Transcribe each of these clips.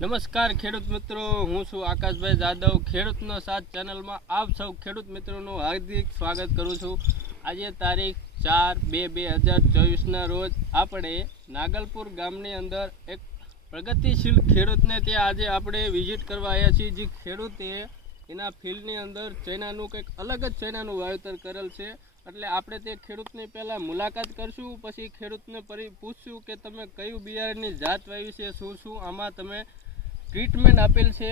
નમસ્કાર ખેડૂત મિત્રો, હું છું આકાશભાઈ જાદવ. ખેડૂતનો સાથ ચેનલમાં આપ સૌ ખેડૂત મિત્રોનું હાર્દિક સ્વાગત કરું છું. આજે તારીખ 4/2/2024ના રોજ આપણે નાગલપુર ગામની અંદર એક પ્રગતિશીલ ખેડૂતને ત્યાં આજે આપણે વિઝિટ કરવા આવ્યા છીએ. જે ખેડૂતે એના ફિલ્ડની અંદર ચૈનાનું કંઈક અલગ જ ચૈનાનું વાવેતર કરેલ છે. એટલે આપણે તે ખેડૂતની પહેલાં મુલાકાત કરશું, પછી ખેડૂતને પૂછશું કે તમે કયું બિયારણની જાત વાવી છે, શું આમાં તમે ટ્રીટમેન્ટ આપેલ છે.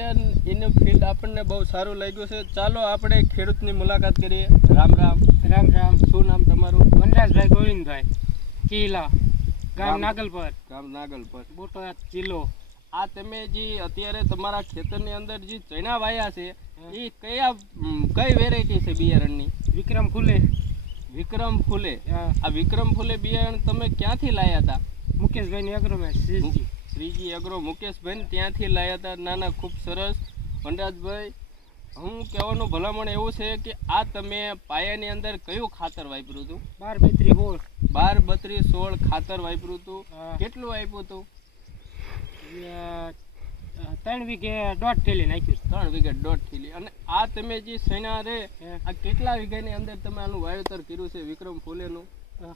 એનું ફિલ્ડ આપણને બહુ સારું લાગ્યું છે. ચાલો આપણે ખેડૂતની મુલાકાત કરીએ. રામ રામ. રામ રામ. શું નામ તમારું? વનરાજભાઈ ગોવિંદભાઈ, ચીલા, ગામ નાગલપર. ગામ નાગલપર, બોટાદ જિલ્લો. આ તમે જે અત્યારે તમારા ખેતરની અંદર જે ચૈના વાયા છે એ કઈ વેરાયટી છે બિયારણની? વિક્રમ ફૂલે. વિક્રમ ફૂલે. આ વિક્રમ ફૂલે બિયારણ તમે ક્યાંથી લાયા હતા? મુકેશભાઈની એગ્રોમાં શ્રીજી એગ્રો મુકેશભાઈ ત્યાંથી લાયા હતા. નાના ખૂબ સરસ. વનરાજભાઈ, હું કહેવાનું ભલામણ એવું છે કે આ તમે પાયાની અંદર કયું ખાતર વાપર્યું હતું? 12-32-16 ખાતર વાપર્યું હતું. કેટલું આપ્યું હતું? 3 વીઘે 1.5 થેલી નાખ્યું. 3 વીઘે 1.5 થેલી. અને આ તમે જે સૈના રે આ કેટલા વીઘાની અંદર તમે આનું વાવેતર કર્યું છે વિક્રમ ફૂલેનું?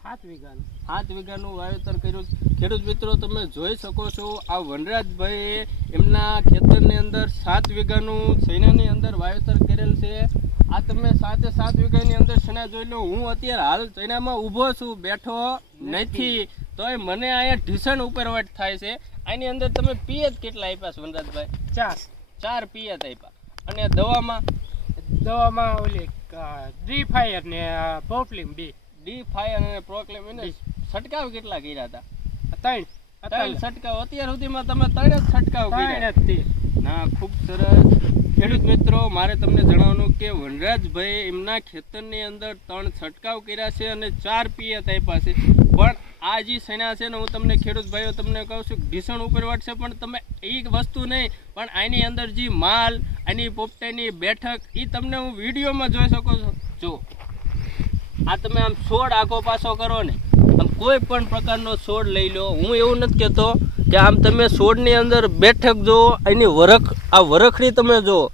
7 વીઘાનું. 7 વીઘાનું વાવેતર કર્યું. ખેડૂત મિત્રો, તમે જોઈ શકો છો આ વનરાજભાઈએ એમના ખેતરની અંદર 7 વીઘાનું સૈનાની અંદર વાવેતર કરેલ છે. આ તમે 7 વીઘાની અંદર સૈના જોઈ લો. હું અત્યારે હાલ સૈનામાં ઊભો છું, બેઠો નથી, તોય મને અહીંયા ઢીસણ ઉપરવાટ થાય છે. આની અંદર તમે પિયત કેટલા આપ્યા છે વનરાજભાઈ? 4 પિયત આપ્યા. અને દવામાં ઓલી ડી-ફાયર ને પ્રોક્લેમ ડી-ફાયર અને પ્રોક્લેમ એને છંટકાવ કેટલા કર્યા હતા? 3 છંટકાવ. અત્યાર સુધીમાં તમે 3 જ છંટકાવ કર્યા. ના, ખૂબ સરસ. ખેડૂત મિત્રો, મારે તમને જણાવવાનું કે વનરાજભાઈ એમના ખેતરની અંદર 3 છંટકાવ કર્યા છે અને 4 પિયત આપ્યા છે. પણ આ જે સૈના છે ને, હું તમને ખેડૂત ભાઈઓ તમને કહું છું ઢીસણ ઉપર વાટશે, પણ તમે એ વસ્તુ નહીં, પણ આની અંદર જે માલ, આની પોપટાની બેઠક, એ તમને હું વિડીયોમાં જોઈ શકો છો. જો આ તમે આમ છોડ આખો પાછો કરો ને, આમ કોઈ પણ પ્રકારનો છોડ લઈ લો. હું એવું નથી કહેતો કે આમ તમે છોડની અંદર બેઠક જુઓ, એની આ વરખડી તમે જુઓ,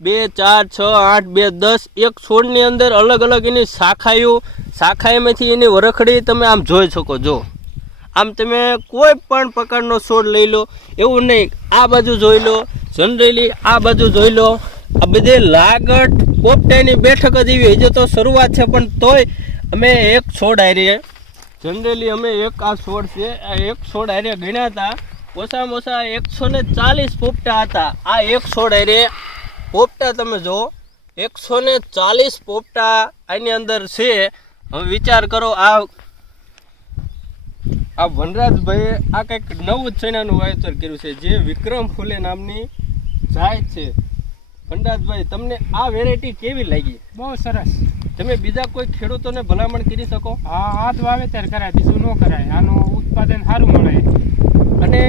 2, 4, 6, 8, 2, 10, એક છોડની અંદર અલગ અલગ એની શાખાએમાંથી એની વરખડી તમે આમ જોઈ શકો. જો આમ તમે કોઈ પણ પ્રકારનો છોડ લઈ લો, એવું નહીં. આ બાજુ જોઈ લો, જનરલી આ બાજુ જોઈ લો, આ બધે લાગટ પોપટાની બેઠક જ એવી. હજી તો શરૂઆત છે, પણ તોય અમે એક છોડ હારીએ, જનરલી અમે આ છોડ છે, આ એક છોડ હારીએ ગણ્યા હતા, ઓછામાં ઓછા 140 પોપટા હતા. આ એક છોડ હારીએ પોપટા તમે જુઓ, 140 પોપટા આની અંદર છે. હવે વિચાર કરો, આ વનરાજભાઈએ આ કંઈક નવું ચૈનાનું વાવેતર કર્યું છે, જે વિક્રમ ફૂલે નામની જાત છે. વનરાજભાઈ, તમને આ વેરાયટી કેવી લાગી? બહુ સરસ. તમે બીજા કોઈ ખેડૂતોને ભલામણ કરી શકો? આ જ વાવેતર કરાય, બીજું ન કરાય. આનું ઉત્પાદન સારું મળે. અને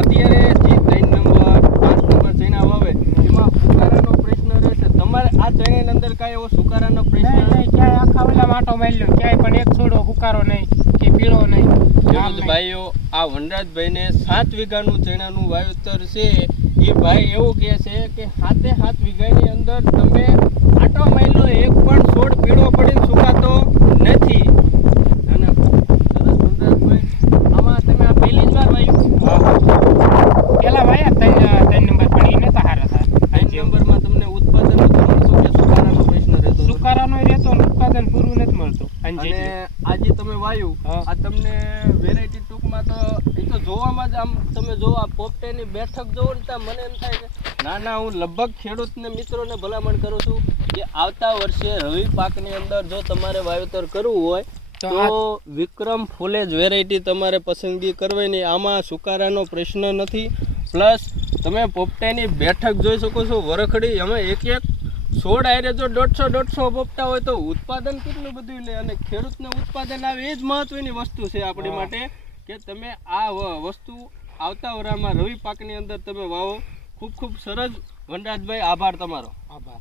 અત્યારે જે 3 નંબર 5 નંબર ચૈના વાવે એમાં સુકારાનો પ્રશ્ન રહેશે. તમારે આ ચૈનાની અંદર કાંઈ એવો સુકારાનો પ્રશ્ન નહીં? ક્યાંય આખા ઓલા માટો માર્યો, ક્યાંય પણ એક છોડો સુકારો નહીં કે પીળો નહીં. ખેડૂત ભાઈઓ, આ વનરાજભાઈને 7 વીઘાનું ચૈનાનું વાવેતર છે. એ ભાઈ એવું કહે છે કે 7 વીઘાની અંદર તમે આટો માયલો, એક પણ છોડ પીળો પડીને સુકાતો નથી. અને સરસ વનરાજભાઈ, આમાં તમે આ પહેલી જ વાર વાવ્યું? પેલા વાયા 3 નંબર, પણ એ નતા સારા હતા. 3 નંબરમાં તમને ઉત્પાદન નથી મળતું કે સુકારાનો પ્રશ્ન રહેતો? સુકારાનો રહેતો, ઉત્પાદન પૂરું નથી મળતું. અને આજે તમે વાયું, આ તમને વેરાયટી ટૂંકમાં તો એ તો જોવામાં જ આમ તમે જો આ પોપટાની બેઠક જોવો ને, ત્યાં મને એમ થાય કે ના, હું લગભગ ખેડૂતને મિત્રોને ભલામણ કરું છું કે આવતા વર્ષે રવિ પાકની અંદર જો તમારે વાવેતર કરવું હોય તો વિક્રમ ફૂલે જ વેરાયટી તમારે પસંદગી કરવાની. આમાં સુકારાનો પ્રશ્ન નથી. પ્લસ તમે પોપટાની બેઠક જોઈ શકો છો, વરખડી. અમે એક છોડ આરે જો 150 પોપટા હોય તો ઉત્પાદન કેટલું બધું લે. અને ખેડૂતને ઉત્પાદન આવે એ જ મહત્વની વસ્તુ છે આપણી માટે, કે તમે આ વસ્તુ આવતા વરામાં રવિ પાકની અંદર તમે વાવો. ખૂબ ખૂબ સરસ વનરાજભાઈ, આભાર તમારો. આભાર.